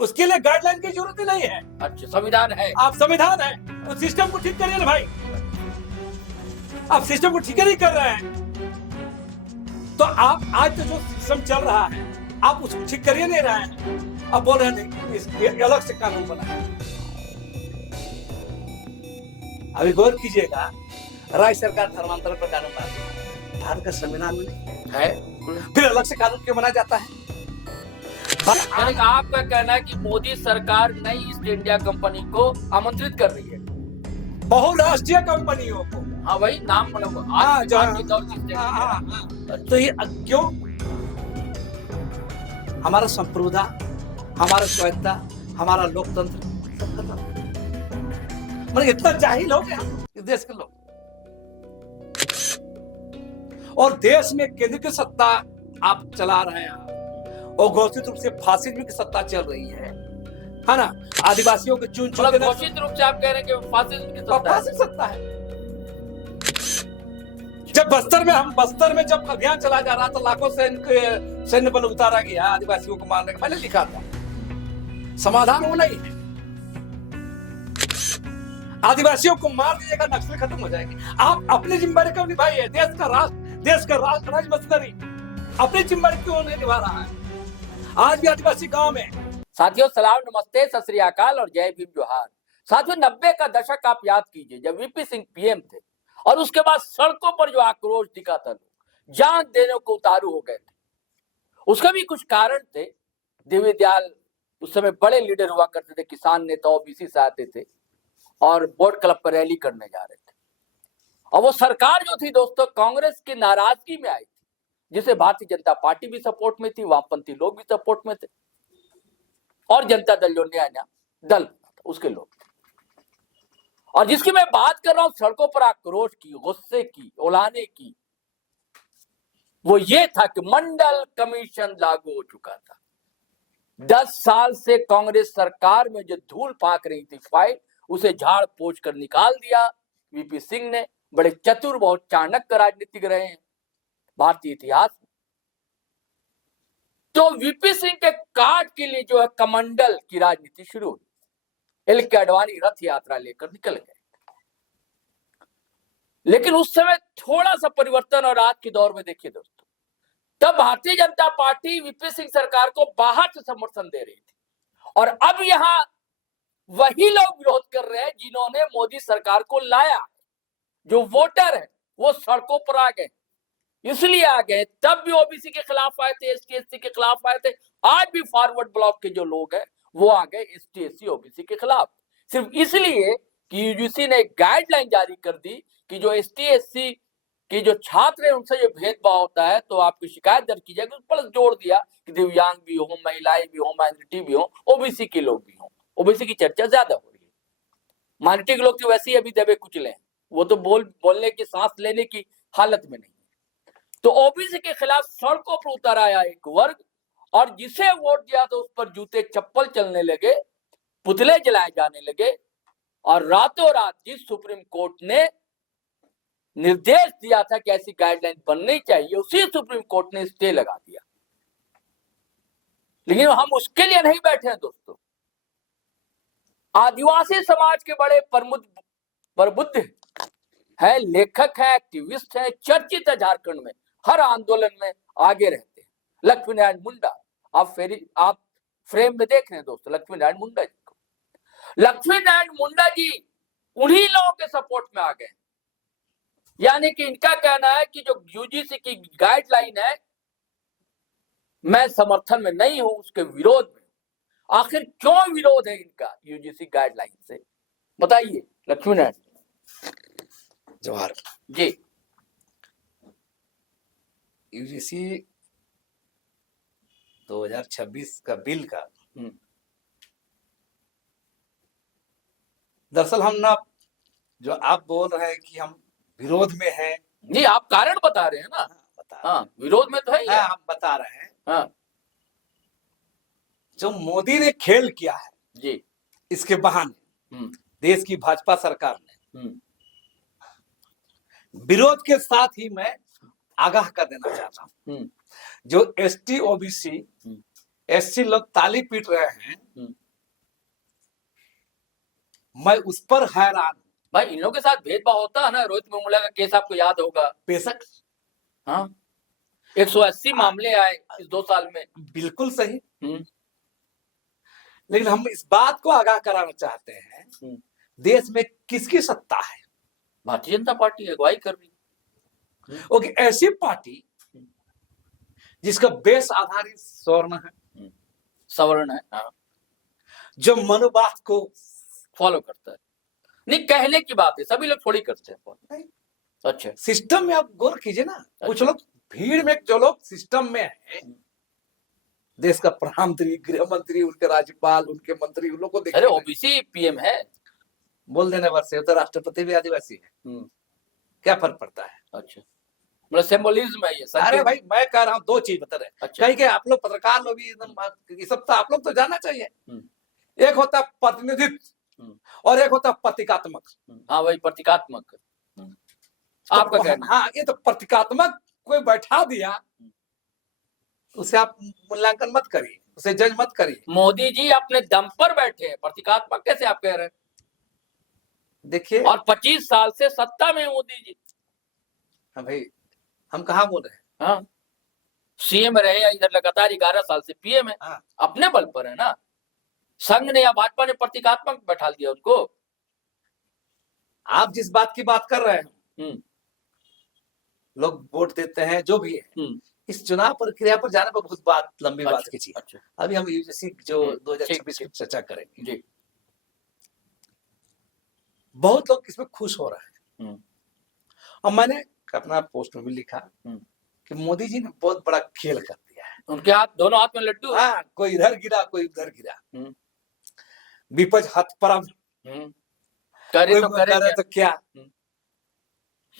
उसके लिए गाइडलाइन की जरूरत ही नहीं है। अच्छा, संविधान है। आप संविधान है, उस सिस्टम को ठीक करिए ना भाई। आप सिस्टम को ठीक नहीं कर रहे हैं, तो आप आज तो जो सिस्टम चल रहा है आप उसको ठीक करिए नहीं रहे हैं। अब बोल रहे नहीं अलग से कानून बना है। अभी गौर कीजिएगा, राज्य सरकार धर्मांतरण पर कानून बनाती है, भारत का संविधान में नहीं है। फिर अलग से कानून क्यों बना जाता है? यानी आपका कहना है कि मोदी सरकार नई ईस्ट इंडिया कंपनी को आमंत्रित कर रही है, बहुराष्ट्रीय कंपनियों को। हाँ वही नाम तो ये क्यों? हमारा संप्रभुता, हमारा स्वायत्ता, हमारा लोकतंत्र, मतलब इतना जाहिल हो गया इस देश के लोग। और देश में केंद्र की सत्ता आप चला रहे हैं और घोषित रूप से फासिज्म की सत्ता चल रही है ना? आदिवासियों के चुन चुन घोषित रूप से आप कह रहे हैं कि फासिज्म की सत्ता है। जब बस्तर में जब अभियान चला जा रहा था, लाखों सैन्य बल उतारा गया आदिवासियों को मारने का, मैंने लिखा था समाधान वो नहीं है। आदिवासियों को मार दीजिएगा, नक्सल खत्म हो जाएगी। आप अपनी जिम्मेदारी क्यों निभाइए? देश का राज मशीनरी अपनी जिम्मेदारी क्यों नहीं निभा रहा है? आज भी आदिवासी गांव में। साथियों सलाम, नमस्ते, सत श्री अकाल और जय भीम जोहार। साथियों 90 का दशक आप याद कीजिए, जब वीपी सिंह पीएम थे और उसके बाद सड़कों पर जो आक्रोश दिखा था, जान देने को उतारू हो गए थे। उसका भी कुछ कारण थे। दिव्य दयाल उस समय बड़े लीडर हुआ करते थे, किसान नेता ओबीसी से आते थे और बोट क्लब पर रैली करने जा रहे थे। और वो सरकार जो थी दोस्तों, कांग्रेस की नाराजगी में आई थी, जिसे भारतीय जनता पार्टी भी सपोर्ट में थी, वामपंथी लोग भी सपोर्ट में थे और जनता दल जो नया दल था उसके लोग। और जिसकी मैं बात कर रहा हूं सड़कों पर आक्रोश की, गुस्से की, उलाने की, वो ये था कि मंडल कमीशन लागू हो चुका था। 10 साल से कांग्रेस सरकार में जो धूल फांक रही थी फाइल, उसे झाड़ पोंछ कर निकाल दिया वीपी सिंह ने। बड़े चतुर, बहुत चाणक्य राजनीतिक रहे हैं भारतीय इतिहास में। तो वीपी सिंह के काट के लिए जो है कमंडल की राजनीति शुरू हुई। एल के अडवाणी रथ यात्रा लेकर निकल गए। लेकिन उस समय थोड़ा सा परिवर्तन, और आज के दौर में देखिए दोस्तों, तब भारतीय जनता पार्टी वीपी सिंह सरकार को बाहर से समर्थन दे रही थी, और अब यहां वही लोग विरोध कर रहे हैं जिन्होंने मोदी सरकार को लाया। जो वोटर है वो सड़कों पर आ गए, इसलिए आ गए। तब भी ओबीसी के खिलाफ आए थे, एसटी एससी के खिलाफ आए थे। आज भी फॉरवर्ड ब्लॉक के जो लोग हैं वो आ गए एसटी एससी ओबीसी के खिलाफ, सिर्फ इसलिए कि यूजीसी ने एक गाइडलाइन जारी कर दी कि जो एसटी एससी की जो छात्र है उनसे जो भेदभाव होता है तो आपकी शिकायत दर्ज की जाएगी। प्लस जोड़ दिया कि दिव्यांग भी हो, महिलाएं भी हो, माइनॉरिटी भी हो, ओबीसी के लोग भी हो। ओबीसी की चर्चा ज्यादा हो रही है। माइनॉरिटी के लोग तो वैसे ही अभी दबे कुचले हैं, वो तो बोलने की, सांस लेने की हालत में नहीं। तो ओबीसी के खिलाफ सड़कों पर उतर आया एक वर्ग, और जिसे वोट दिया तो उस पर जूते चप्पल चलने लगे, पुतले जलाए जाने लगे। और रातों रात जिस सुप्रीम कोर्ट ने निर्देश दिया था कि ऐसी गाइडलाइन बननी चाहिए, उसी सुप्रीम कोर्ट ने स्टे लगा दिया। लेकिन हम उसके लिए नहीं बैठे हैं दोस्तों। आदिवासी समाज के बड़े प्रबुद्ध है, लेखक है, एक्टिविस्ट है, चर्चित है झारखंड में, हर आंदोलन में आगे रहते हैं। लक्ष्मी नारायण मुंडा, आप फ्रेम में देख रहे हैं दोस्तों लक्ष्मी नारायण मुंडा जी को। लक्ष्मी नारायण मुंडा जी उन्हीं लोगों के सपोर्ट में आ गए। यानी कि इनका कहना है कि जो यूजीसी की गाइडलाइन है मैं समर्थन में नहीं हूं, उसके विरोध में। आखिर क्यों विरोध है इनका यूजीसी गाइडलाइन से, बताइए लक्ष्मी नारायण। जोहार जी। यूजीसी 2026 का बिल का दरअसल हम ना, जो आप बोल रहे हैं कि हम विरोध में हैं, जी आप कारण बता रहे हैं ना। हाँ, विरोध में तो है ही है। हम बता रहे हैं। हाँ। जो मोदी ने खेल किया है जी, इसके बहाने देश की भाजपा सरकार ने, विरोध के साथ ही मैं आगाह कर देना चाहता हूं, जो एसटी ओबीसी एससी लोग ताली पीट रहे हैं, हम्म। मैं उस पर हैरान हूं। भाई इन लोगों के साथ भेदभाव होता है ना। रोहित वेमुला का केस आपको याद होगा। बेशक, हाँ, 180 मामले आए इस 2 साल में। बिल्कुल सही, हम्म। लेकिन हम इस बात को आगाह कराना चाहते हैं, देश में किसकी सत्ता है? भारतीय जनता पार्टी अगुवाई कर रही। ओके, ऐसी पार्टी जिसका बेस आधारित सवर्ण है, सवर्ण है, हाँ, जो मनुवाद को फॉलो करता है। नहीं, कहने की बात है, सभी लोग थोड़ी करते हैं follow। अच्छा, सिस्टम में आप गौर कीजिए ना, कुछ लोग भीड़ में, जो लोग सिस्टम में है, देश का प्रधानमंत्री, गृह मंत्री, उनके राज्यपाल, उनके मंत्री, उन लोग को अरे देखिए। ओबीसी पीएम है। बोल देने वर्ष से तो राष्ट्रपति भी आदिवासी है, क्या फर्क पड़ता है? अच्छा, मतलब सिंबलिज्म है ये। अरे भाई, मैं कह रहा हूँ दो चीज बता रहे। अच्छा। कहीं के आप लोग पत्रकार लोग भी एकदम, ये सब तो आप लोग तो जानना चाहिए। एक होता है प्रतिनिधित्व और एक होता है प्रतीकात्मक। हाँ, वही प्रतीकात्मक। आपका कहना? हाँ, ये तो प्रतीकात्मक कोई बैठा दिया, उसे आप मूल्यांकन मत करिए, उसे जज मत करिए। मोदी जी अपने दम पर बैठे हैं, प्रतीकात्मक कैसे आप कह रहे हैं? देखिए, और 25 साल से सत्ता में मोदी जी। हाँ भाई, हम कहाँ बोल रहे हैं? हाँ, सीएम रहे या इधर लगातार 11 साल से पीएम है। हाँ। अपने बल पर है ना। संघ ने या भाजपा ने प्रतीकात्मक बैठा दिया उनको। आप जिस बात की बात कर रहे हैं, लोग वोट देते हैं, जो भी है, इस चुनाव प्रक्रिया पर जाने पर बहुत बात लंबी बात खींची। अच्छा। अभी हम यूजीसी जो 2026 की चर्चा करेंगे जी। बहुत लोग इसमें खुश हो रहे हैं, और मैंने अपना पोस्ट में भी लिखा कि मोदी जी ने बहुत बड़ा खेल कर दिया है। उनके हाथ, दोनों हाथ में लड्डू। हाँ, कोई इधर गिरा, कोई उधर गिरा, विपक्ष हतप्रभ, करे तो कोई करे तो क्या।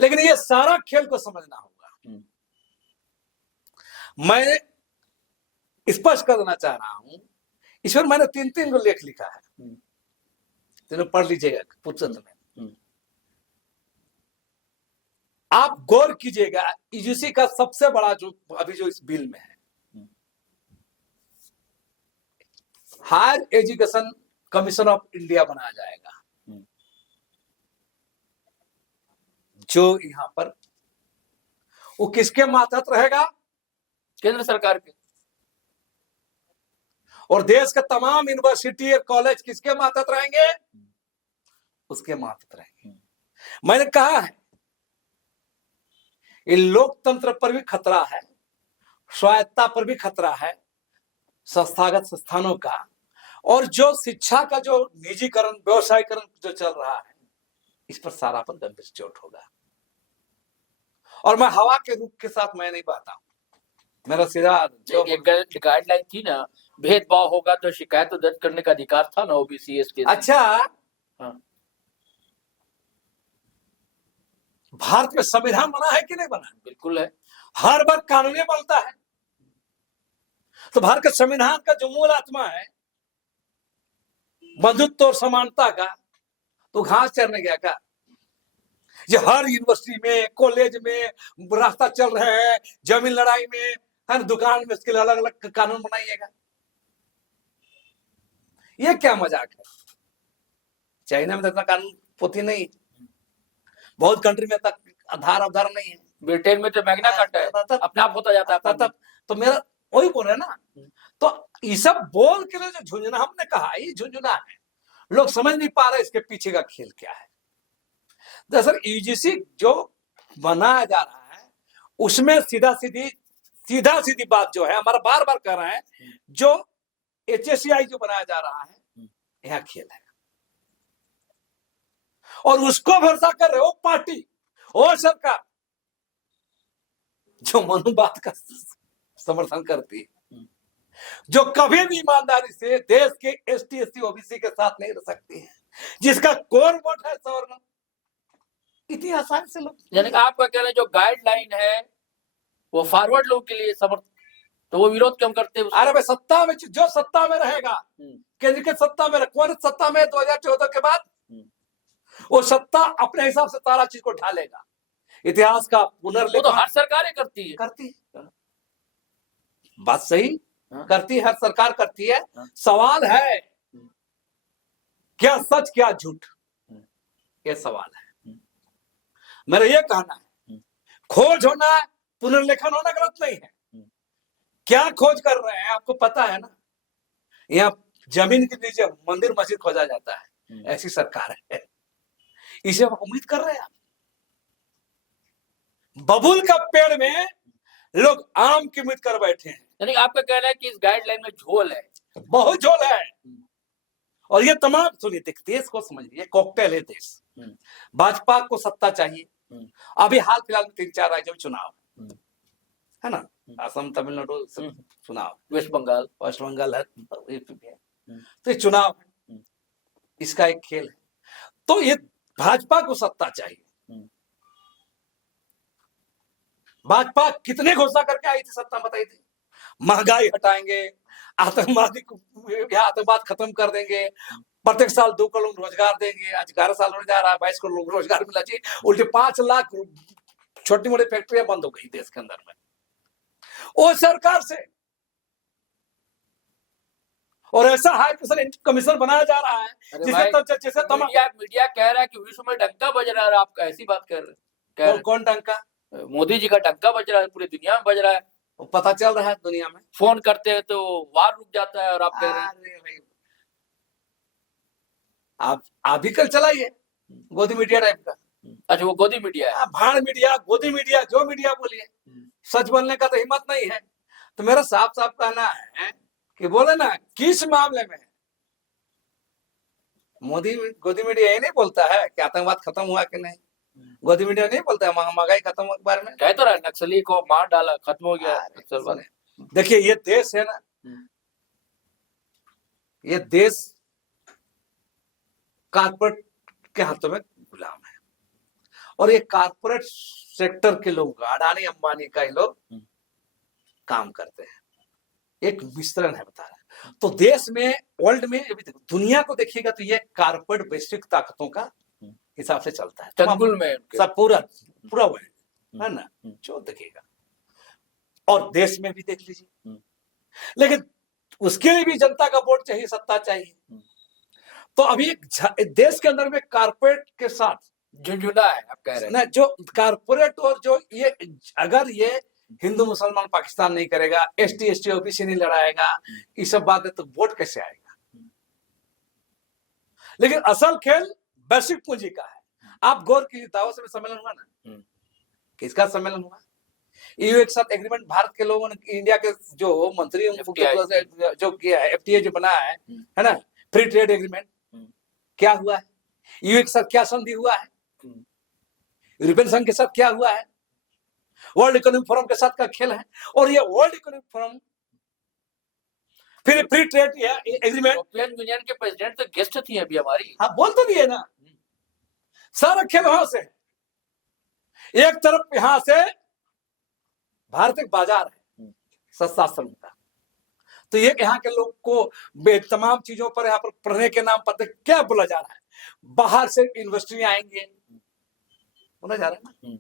लेकिन ये सारा खेल को समझना होगा। मैं स्पष्ट कर देना चाह रहा हूं, इस पर मैंने 3 को लेख लिखा है, तीनों पढ़ लीजिएगा पुस्तक में। आप गौर कीजिएगा, यूजीसी का सबसे बड़ा जो अभी जो इस बिल में है, higher education commission of India बनाया जाएगा, जो यहां पर वो किसके मातहत रहेगा? केंद्र सरकार के। और देश के तमाम यूनिवर्सिटी और कॉलेज किसके मातहत रहेंगे? उसके मातहत रहेंगे। मैंने कहा है, ये लोकतंत्र पर भी खतरा है, स्वायत्ता पर भी खतरा है, संस्थागत संस्थानों का, और जो शिक्षा का जो निजीकरण, व्यवसायीकरण जो चल रहा है, इस पर सारा पर गंभीर चोट होगा। और मैं हवा के रुख के साथ मैं नहीं बाता हूं, मेरा सीधा जो गाइडलाइन थी ना, भेदभाव होगा तो शिकायत तो दर्ज करने का अधिकार था ना ओबीसी एसटी। अच्छा, हाँ। भारत में संविधान बना है कि नहीं बना? बिल्कुल है। हर बार कानून बनता है, तो भारत के संविधान का जो मूल आत्मा है बंधुत्व और समानता का, तो घास चरने गया का? ये हर यूनिवर्सिटी में, कॉलेज में रास्ता चल रहे हैं, जमीन लड़ाई में, हर दुकान में इसके लिए अलग अलग कानून बनाइएगा। ये क्या मजाक है? चाइना में तो इतना कानून पोथी नहीं, बहुत कंट्री में तक आधार अवधार नहीं है। ब्रिटेन में तो मैग्ना कार्टा है, अपने आप होता जाता है। तब तो मेरा वही बोल रहे ना, तो ये सब बोल के जो झुंझुना हमने कहा, ये झुंझुना है, लोग समझ नहीं पा रहे इसके पीछे का खेल क्या है। दरअसल यूजीसी जो बनाया जा रहा है, उसमें सीधा सीधी बात जो है, हमारा बार बार कह रहे हैं, जो एचएससीआई जो बनाया जा रहा है, यह खेल है, और उसको भरोसा कर रहे हो पार्टी और सरकार जो मनुवाद का समर्थन करती है, जो कभी भी ईमानदारी से देश के एसटी एससी ओबीसी के साथ नहीं रह सकती है, जिसका कोर वोट है सवर्ण, इतनी आसानी से लोग। यानी कि आपका कहना है जो गाइडलाइन है वो फॉरवर्ड लोगों के लिए समर्थ, तो वो विरोध क्यों करते हैं? अरे भाई, सत्ता में जो सत्ता में रहेगा, केंद्र के सत्ता में, कौन सत्ता में 2014 के बाद, वो सत्ता अपने हिसाब से सारा चीज को ढालेगा। इतिहास का पुनर्लेखन तो हर सरकारें करती है। बात सही, हाँ। करती है, हर सरकार करती है। हाँ। सवाल है क्या सच क्या झूठ, ये सवाल है। मेरा ये कहना है खोज होना, पुनर्लेखन होना गलत नहीं है। क्या खोज कर रहे हैं आपको पता है ना, यहाँ जमीन के नीचे मंदिर मस्जिद खोजा जाता है, ऐसी सरकार है। इसे आप उम्मीद कर रहे हैं आप? बबुल का पेड़ में लोग आम की उम्मीद कर बैठे हैं। यानी आपका कहना है कि इस गाइडलाइन में झोल है, बहुत झोल है। और ये तमाम, सुनिए, देश को समझिए, कॉकटेल है देश। भाजपा को सत्ता चाहिए। अभी हाल फिलहाल में 3-4 राज्यों में चुनाव है ना, असम, तमिलनाडु चुनाव, वेस्ट बंगाल है, तो ये चुनाव है, इसका एक खेल है। तो ये भाजपा को सत्ता चाहिए। भाजपा कितने घोषणा करके आई थी, सत्ता बताई थी, महंगाई हटाएंगे, आतंकवाद खत्म कर देंगे, प्रत्येक साल 2 करोड़ रोजगार देंगे। आज 11 साल होने जा रहा है, 22 करोड़ रोजगार मिला चाहिए। उल्टे 5 लाख छोटी मोटी फैक्ट्रियां बंद हो गई देश के अंदर में, वो सरकार से। और ऐसा हाई कमीशन बनाया जा रहा है जिसे मीडिया कह रहा है कि विश्व में डंका बज रहा है, और आप ऐसी बात कर रहे हैं। कौन डंका? मोदी जी का डंका बज रहा है, पूरी दुनिया में बज रहा है, वो पता चल रहा है दुनिया में। फोन करते हैं तो वार रुक जाता है, और आप कह रहे हैं आप भी कल चलाइए गोदी मीडिया टाइप का। अच्छा, वो गोदी मीडिया है, भाड़ मीडिया, गोदी मीडिया, जो मीडिया बोलिए, सच बोलने का तो हिम्मत नहीं है। तो मेरा साफ साफ कहना है कि बोले ना, किस मामले में गोदी मीडिया ये नहीं बोलता है कि आतंकवाद खत्म हुआ कि नहीं। गोदी मीडिया नहीं बोलता है महंगाई खत्म हुआ के बारे में। कह तो रहा है नक्सली को मार डाला, खत्म हो गया। देखिए, ये देश है ना, ये देश कारपोरेट के हाथों में गुलाम है। और ये कारपोरेट सेक्टर के लोग, अडानी अंबानी का ही लोग काम करते हैं। एक मिश्रण है, बता रहे हैं। तो देश में, वर्ल्ड में, दुनिया को देखिएगा तो ये कारपोरेट वैश्विक ताकतों का हिसाब से चलता है। चंगुल में सब पूरा वर्ल्ड है ना, जो देखिएगा। और देश में भी देख लीजिए। लेकिन उसके लिए भी जनता का वोट चाहिए, सत्ता चाहिए। तो अभी देश के अंदर में कारपोरेट के साथ झुंझुना है, आप कह रहे हैं ना, जो कारपोरेट और जो ये, अगर ये हिंदू मुसलमान पाकिस्तान नहीं करेगा, ST ST OBC नहीं लड़ाएगा, ये सब बातें, तो वोट कैसे आएगा? लेकिन असल खेल वैश्विक पूंजी का है। आप गौर कीजिए, दावोस में सम्मेलन हुआ ना, किसका सम्मेलन हुआ? EU के साथ एग्रीमेंट भारत के लोगों ने, इंडिया के जो मंत्री जो किया है, FTA जो बना है ना, फ्री ट्रेड एग्रीमेंट, क्या हुआ है? EU के साथ क्या संधि हुआ है? यूरोपियन संघ के साथ क्या हुआ है? वर्ल्ड इकोनॉमिक फोरम के साथ का खेल है। और ये वर्ल्ड इकोनॉमिक फोरम, फिर free trade agreement, European union के प्रेसिडेंट तो गेस्ट थी अभी हमारी। हाँ, बोल तो दिए ना, सारा खेल वहां से। एक तरफ यहां से भारत एक बाजार है सस्ता श्रम का, तो ये यहाँ के लोग को तमाम चीजों पर, यहाँ पर पढ़ने के नाम पर क्या बोला जा रहा है, बाहर से इन्वेस्टरी आएंगे, बोला जा रहा है ना।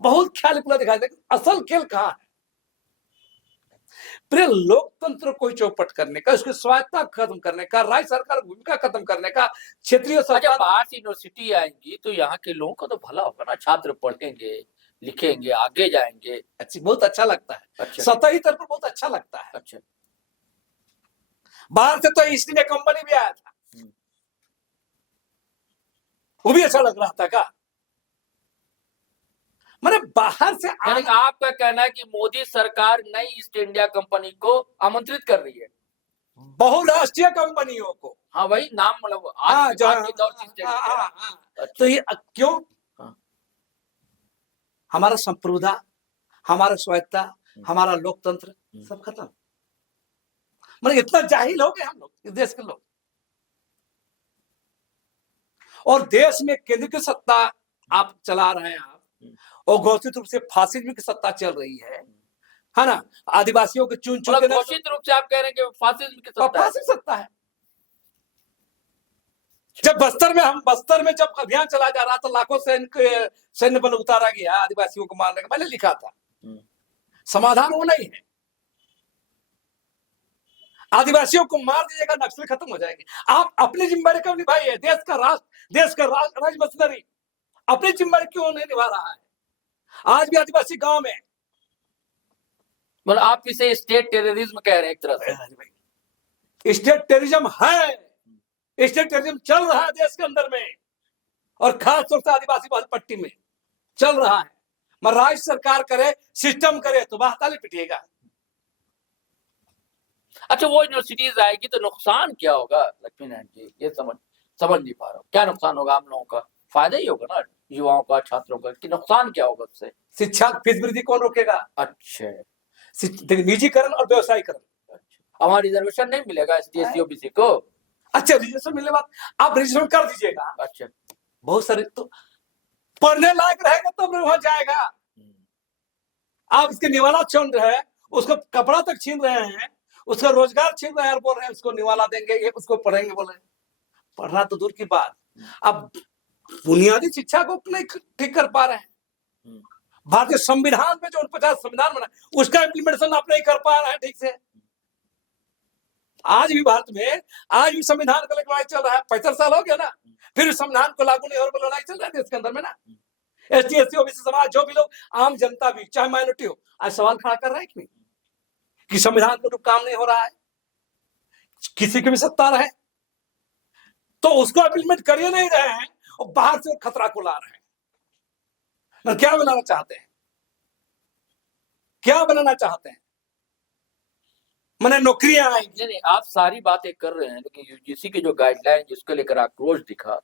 बहुत ख्याल खुला दिखाई देगा। असल खेल कहाँ है? प्रिय, लोकतंत्र को चौपट करने का, उसकी स्वायत्ता खत्म करने का, राज्य सरकार भूमिका खत्म करने का, क्षेत्रीय सरकार। बाहर से यूनिवर्सिटी आएंगी तो यहाँ के लोगों को तो भला होगा ना, छात्र पढ़ेंगे, लिखेंगे, आगे जाएंगे। बहुत अच्छा लगता है। अच्छा। सतही तौर पर बहुत अच्छा लगता है। अच्छा। बाहर से तो ईस्ट इंडिया कंपनी भी आया था, वो भी अच्छा लग रहा था का? मैंने बाहर से आपका कहना है कि मोदी सरकार नई ईस्ट इंडिया कंपनी को आमंत्रित कर रही है, बहुराष्ट्रीय कंपनियों को। हाँ, वही नाम, मतलब तो ये क्यों? हमारा संप्रभुता, हमारा स्वायत्ता, हमारा लोकतंत्र सब खत्म। मतलब इतना जाहिल हो गए हम लोग, इस देश के लोग। और देश में केंद्र की सत्ता आप चला रहे हैं आप, और घोषित रूप से फासिज्म की सत्ता चल रही है ना। आदिवासियों के चुन चुन के, घोषित रूप से आप कह रहे हैं कि फासिज्म की सत्ता है। जब बस्तर में जब अभियान चला जा रहा था, लाखों सैन्य बल उतारा गया आदिवासियों को मारने का, मैंने लिखा था। समाधान वो नहीं है। आदिवासियों को मार दीजिएगा, नक्सल खत्म हो जाएंगे। आप अपनी जिम्मेदारी क्यों निभाइए? देश का राज मशीनरी अपनी जिम्मेदारी क्यों नहीं निभा रहा है? आज भी आदिवासी गांव में मतलब आप इसे स्टेट टेररिज्म कह रहे हैं एक तरह से। स्टेट टेररिज्म है, स्टेट टेररिज्म चल रहा है देश के अंदर में, और खास तौर से आदिवासी बहुल पट्टी में चल रहा है। मगर राज्य सरकार करे, सिस्टम करे तो ताली पिटिएगा। अच्छा, वो यूनिवर्सिटीज आएगी तो नुकसान क्या होगा लक्ष्मी नारायण जी? ये समझ नहीं पा रहा हूँ। क्या नुकसान होगा? हम लोगों का फायदा ही होगा ना, युवाओं का, छात्रों का, कि नुकसान क्या होगा उससे? शिक्षा फीस वृद्धि कौन रोकेगा? अच्छा, निजीकरण और व्यवसायीकरण। अच्छा, हमारा रिजर्वेशन नहीं मिलेगा एसटी एससी ओबीसी को? अच्छा, रिजर्वेशन मिलने बाद आप रिजर्वेशन कर दीजिएगा। अच्छा, बहुत सारे तो पढ़ने लायक रहेगा तब वहां जाएगा। आप इसके निवाला छीन रहे हैं, उसको कपड़ा तक छीन रहे हैं, उसका रोजगार छीन रहे हैं और बोल रहे हैं उसको निवाला देंगे, ये उसको पढ़ेंगे। बोल रहे हैं पढ़ना तो दूर की बात, अब बुनियादी शिक्षा को नहीं ठीक कर पा रहे हैं। भारतीय संविधान में जो 49 संविधान बना उसका इम्प्लीमेंटेशन आप नहीं कर पा रहे हैं ठीक से। आज भी भारत में आज भी संविधान को लेकर लड़ाई चल रहा है। 75 साल हो गया ना, फिर संविधान को लागू नहीं हो रहा, लड़ाई चल रहा है देश के अंदर में ना। एसटी एससी ओबीसी समाज, जो भी लोग, आम जनता भी, चाहे माइनॉरिटी हो, आज सवाल खड़ा कर रहा है कि नहीं कि संविधान को काम नहीं हो रहा है, किसी की भी सत्ता रहे तो उसको इम्प्लीमेंट कर नहीं रहे हैं और बाहर से खतरा को ला रहे हैं। क्या बनाना चाहते हैं? क्या बनाना चाहते हैं? मैंने नौकरियां आएंगी। नहीं, आप सारी बातें कर रहे हैं, लेकिन यूजीसी के जो गाइडलाइन जिसको लेकर आक्रोश दिखा,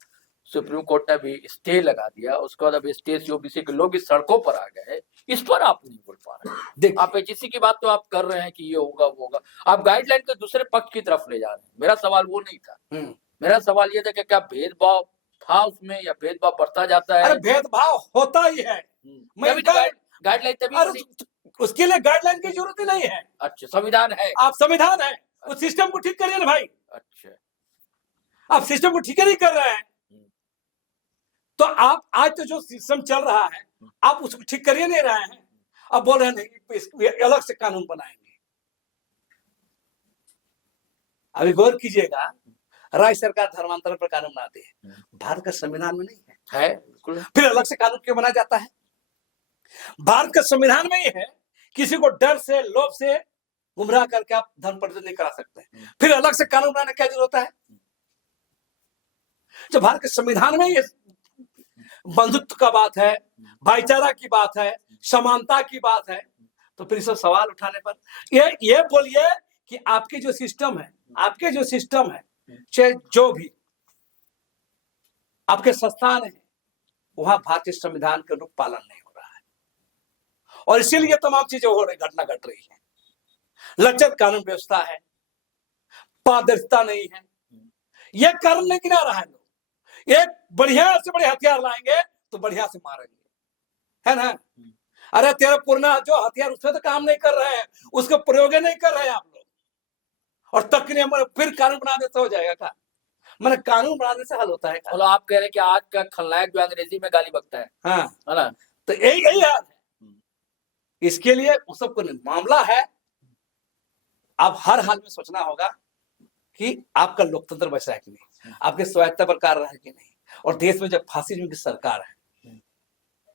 सुप्रीम कोर्ट ने भी स्टे लगा दिया, उसके बाद अब स्टे से ओबीसी के लोग इस सड़कों पर आ गए, इस पर आप नहीं बोल पा रहे हैं। आप एचईसी की बात तो आप कर रहे हैं कि ये होगा वो होगा, आप गाइडलाइन को दूसरे पक्ष की तरफ ले जा रहे हैं। मेरा सवाल वो नहीं था, मेरा सवाल ये था कि क्या भेदभाव था उसमें या भेदभाव बढ़ता जाता है? अरे भेदभाव होता ही है, गाइडलाइन तभी, उसके लिए गाइडलाइन की जरूरत ही नहीं है। अच्छा, संविधान है, आप संविधान है, उस सिस्टम को ठीक करिए ना भाई। अच्छा, आप सिस्टम को ठीक नहीं कर रहे हैं तो आप आज तो जो सिस्टम चल रहा है आप उसको ठीक करिए नहीं रहे हैं। अब बोल रहे नहीं अलग से कानून बनाएंगे। अभी गौर कीजिएगा, राज्य सरकार धर्मांतरण पर कानून बनाती है, भारत का संविधान में नहीं है, बिल्कुल। फिर अलग से कानून क्यों बनाया जाता है? भारत का संविधान में ही है, किसी को डर से, लोभ से गुमराह करके आप धर्म परिवर्तन नहीं करा सकते, फिर अलग से कानून बनाने की क्या जरूरत है? जब भारत के संविधान में ही बंधुत्व का बात है, भाईचारा की बात है, समानता की बात है, तो फिर सब सवाल उठाने पर ये बोलिए कि आपके जो सिस्टम है, चाहे जो भी आपके संस्थान है, वहां भारतीय संविधान का रूप पालन नहीं हो रहा है, और इसीलिए तमाम चीजें हो रही, घटना घट रही है। लचर कानून व्यवस्था है, पारदर्शिता नहीं है, यह कारण नहीं गिना रहा है। लोग एक बढ़िया से बढ़िया हथियार लाएंगे तो बढ़िया से मारेंगे, है ना? अरे तेरा पुराना जो हथियार उसमें तो काम नहीं कर रहे हैं, उसका प्रयोग नहीं कर रहे हैं आप लोग, और तकनीक फिर कानून बना देते हो जाएगा क्या? मैंने कानून बनाने से हल होता है? तो आप कह रहे हैं कि आज का खलनायक जो अंग्रेजी में गाली बकता है, हाँ, है ना? तो यही हाल है। इसके लिए उस सबको मामला है, आप हर हाल में सोचना होगा कि आपका लोकतंत्र बचा है कि नहीं, आपके स्वायत्ता पर कार्य रहा है कि नहीं, और देश में जब फासिज्म की सरकार है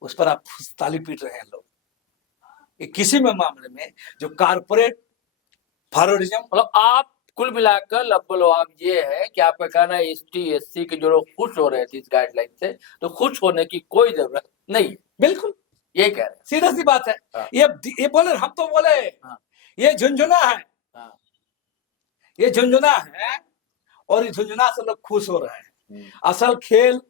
उस पर आप ताली पीट रहे हैं लोग। किसी में मामले में जो कारपोरेट फॉरवर्डिज्म, मतलब आप कुल मिलाकर लब्बल ये है कि आपका कहना है एसटी एससी के जो लोग खुश हो रहे थे इस गाइडलाइन से, तो खुश होने की कोई जरूरत नहीं। बिल्कुल ये कह रहे हैं, सीधा सी बात है। ये बोले, हम तो बोले ये झुंझुना है, ये झुंझुना है, और इस झुंझुना से लोग खुश हो रहे हैं। असल खेल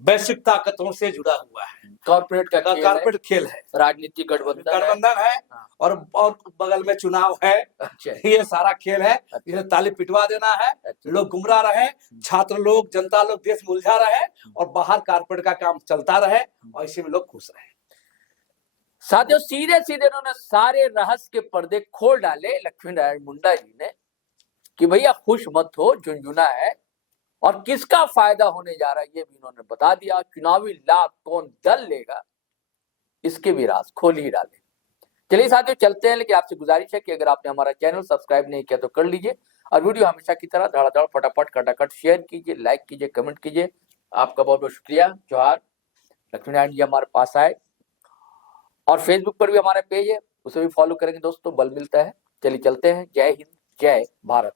वैश्विक ताकतों से जुड़ा हुआ है, कॉर्पोरेट खेल है, राजनीतिक गठबंधन है, और बगल में चुनाव है। अच्छा, ये सारा खेल है, इसे ताली पिटवा देना है। अच्छा, लोग गुमराह रहे, छात्र लोग, जनता लोग देश में उलझा रहे, और बाहर कॉर्पोरेट का काम चलता रहे, और इसी में लोग खुश रहे। साथियों, सीधे सीधे उन्होंने सारे रहस्य के पर्दे खोल डाले लक्ष्मी नारायण मुंडा जी ने कि भैया खुश मत हो, झुंझुना है, और किसका फायदा होने जा रहा है ये भी उन्होंने बता दिया। चुनावी लाभ कौन दल लेगा इसके भी राज खोल ही डाले। चलिए साथियों चलते हैं, लेकिन आपसे गुजारिश है कि अगर आपने हमारा चैनल सब्सक्राइब नहीं किया तो कर लीजिए और वीडियो हमेशा की तरह धड़ाधड़ फटाफट खटाखट शेयर कीजिए, लाइक कीजिए, कमेंट कीजिए। आपका बहुत बहुत शुक्रिया। जोहार। लक्ष्मी नारायण जी हमारे पास आए और फेसबुक पर भी हमारा पेज है, उसे भी फॉलो करेंगे दोस्तों, बल मिलता है। चलिए चलते हैं। जय हिंद, जय भारत।